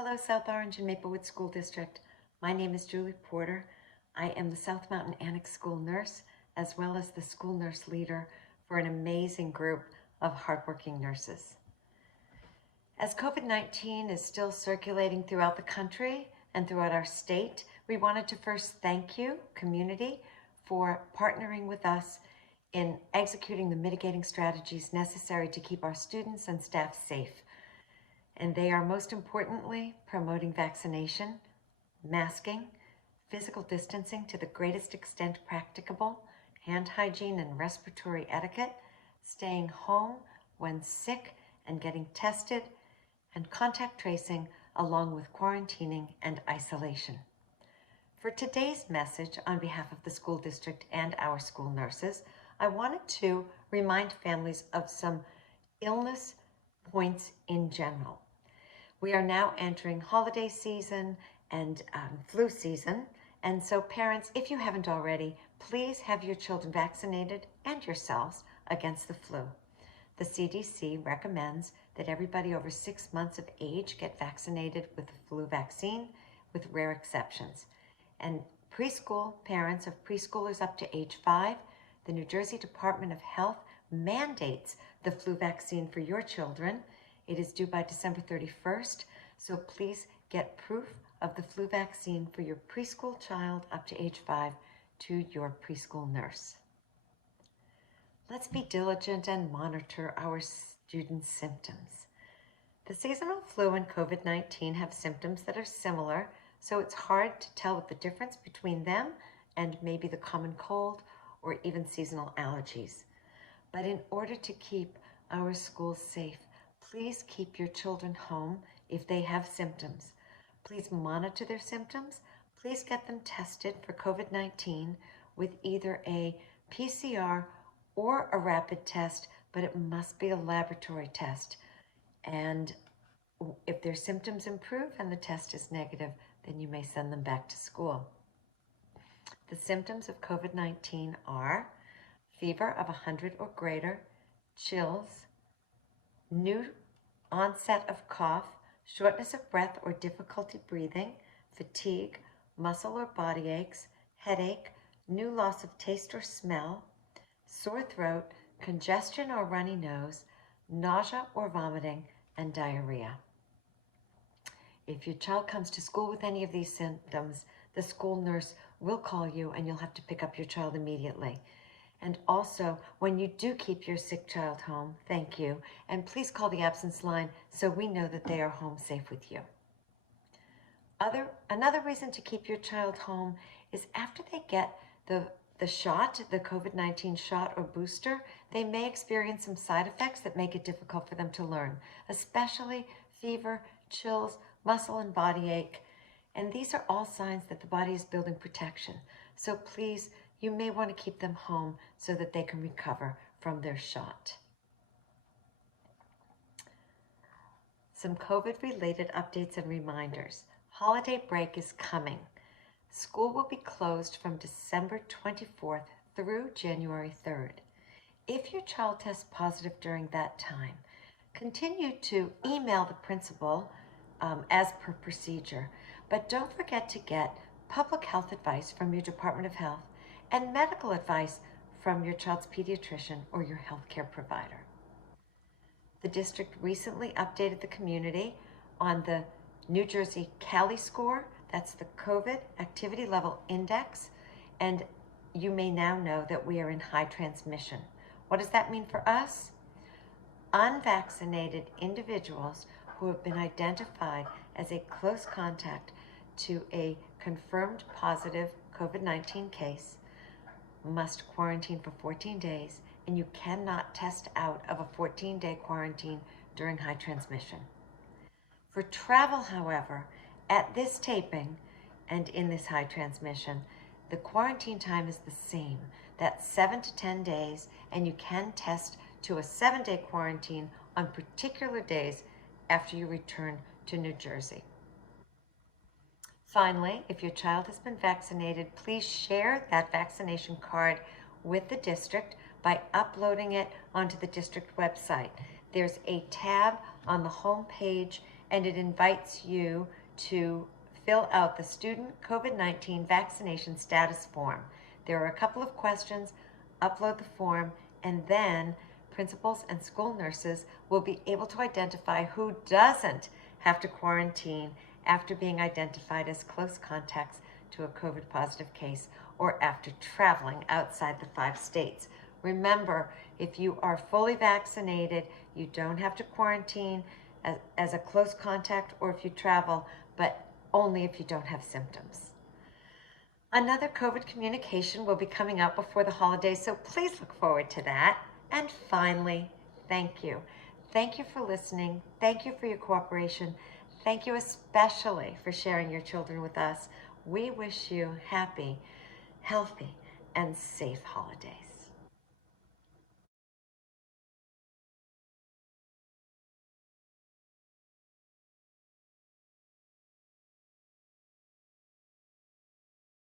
Hello, South Orange and Maplewood School District. My name is Julie Porter. I am the South Mountain Annex School nurse, as well as the school nurse leader for an amazing group of hardworking nurses. As COVID-19 is still circulating throughout the country and throughout our state, we wanted to first thank you, community, for partnering with us in executing the mitigating strategies necessary to keep our students and staff safe. And they are most importantly promoting vaccination, masking, physical distancing to the greatest extent practicable, hand hygiene and respiratory etiquette, staying home when sick and getting tested, and contact tracing along with quarantining and isolation. For today's message on behalf of the school district and our school nurses, I wanted to remind families of some illness points in general. We are now entering holiday season and flu season, and so parents, if you haven't already, please have your children vaccinated and yourselves against the flu. The CDC recommends that everybody over 6 months of age get vaccinated with the flu vaccine, with rare exceptions. And preschool parents of preschoolers up to age 5, the New Jersey Department of Health mandates the flu vaccine for your children. It is due by December 31st, so please get proof of the flu vaccine for your preschool child up to age 5 to your preschool nurse. Let's be diligent and monitor our students' symptoms. The seasonal flu and COVID-19 have symptoms that are similar, so it's hard to tell the difference between them and maybe the common cold or even seasonal allergies. But in order to keep our schools safe, please keep your children home if they have symptoms. Please monitor their symptoms. Please get them tested for COVID-19 with either a PCR or a rapid test, but it must be a laboratory test. And if their symptoms improve and the test is negative, then you may send them back to school. The symptoms of COVID-19 are fever of 100 or greater, chills, new onset of cough, shortness of breath or difficulty breathing, fatigue, muscle or body aches, headache, new loss of taste or smell, sore throat, congestion or runny nose, nausea or vomiting, and diarrhea. If your child comes to school with any of these symptoms, the school nurse will call you and you'll have to pick up your child immediately. And also, when you do keep your sick child home, thank you, and please call the absence line so we know that they are home safe with you. Another reason to keep your child home is after they get the shot, the COVID-19 shot or booster, they may experience some side effects that make it difficult for them to learn, especially fever, chills, muscle and body ache. And these are all signs that the body is building protection. So please, you may want to keep them home so that they can recover from their shot. Some COVID-related updates and reminders. Holiday break is coming. School will be closed from December 24th through January 3rd. If your child tests positive during that time, continue to email the principal as per procedure, but don't forget to get public health advice from your Department of Health and medical advice from your child's pediatrician or your healthcare provider. The district recently updated the community on the New Jersey CALI score, that's the COVID Activity Level Index, and you may now know that we are in high transmission. What does that mean for us? Unvaccinated individuals who have been identified as a close contact to a confirmed positive COVID-19 case must quarantine for 14 days, and you cannot test out of a 14-day quarantine during high transmission. For travel, however, at this taping and in this high transmission, the quarantine time is the same. That's 7 to 10 days, and you can test to a 7-day quarantine on particular days after you return to New Jersey. Finally, if your child has been vaccinated, please share that vaccination card with the district by uploading it onto the district website. There's a tab on the home page and it invites you to fill out the student COVID-19 vaccination status form. There are a couple of questions. Upload the form, and then principals and school nurses will be able to identify who doesn't have to quarantine after being identified as close contacts to a COVID positive case or after traveling outside the 5 states. Remember, if you are fully vaccinated, you don't have to quarantine as a close contact or if you travel, but only if you don't have symptoms. Another COVID communication will be coming out before the holidays, so please look forward to that. And finally, thank you. Thank you for listening. Thank you for your cooperation. Thank you especially for sharing your children with us. We wish you happy, healthy, and safe holidays.